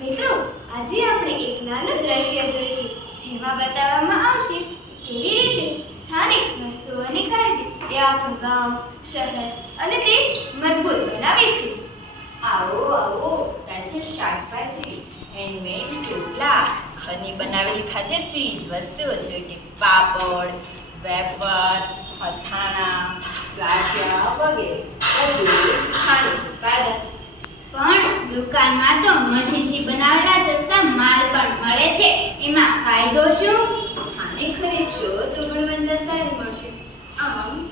મિત્રો, આજે આપણે એક નાનું દ્રશ્ય જોઈશું, જેમાં બતાવવામાં આવશે કેવી રીતે સ્થાનિક વસ્તુઓની ખરીદી એ આપણું ગામ, શહેર અને દેશ મજબૂત બનાવે છે. આવો આવો, તાજા શાકભાજી હેન્ડમેડ ટોપલા ઘરની બનાવેલી ખાદ્ય ચીજ, વસ્તુઓ છે કે પાપડ, વેફર, અથાણા, ગાંઠિયા વગેરે. બધું સ્થાનિક દુકાનમાં તો મશીનથી બનાવેલા સસ્તા માલ પણ મળે છે. એમાં ફાયદો શું? સ્થાનિક ખરીદશો તો ગુણવત્તા સારી મળશે. આમ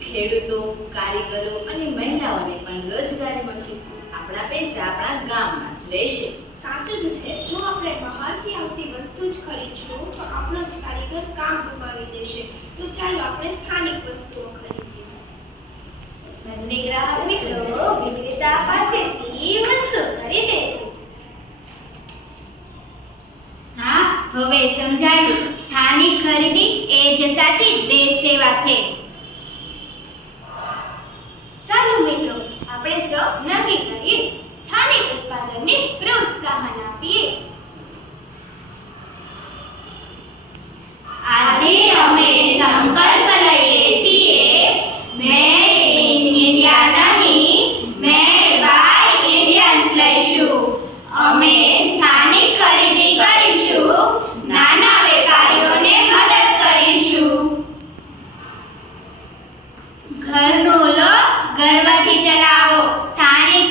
ખેડૂતો કારીગરો અને મહિલાઓને પણ રોજગારી મળશે. આપણા પૈસા આપણા ગામમાં જ રહેશે. સાચું જ છે. જો આપણે બહારથી આવતી વસ્તુ જ ખરીદશું તો આપણો જ કારીગર કામ ગુમાવી દેશે. તો ચાલો આપણે સ્થાનિક વસ્તુઓ ખરીદીએ. બંને ગ્રાહક મિત્રો વિક્રેતા પાસેથી હા હવે સમજાયું. સ્થાનિક ખરીદી એ જ સાચી દેશ સેવા છે. અમે સ્થાનિક ખરીદી કરીશું. નાના વેપારીઓને મદદ કરીશું. ઘરનો લો ગર્વથી ચલાવો. સ્થાનિક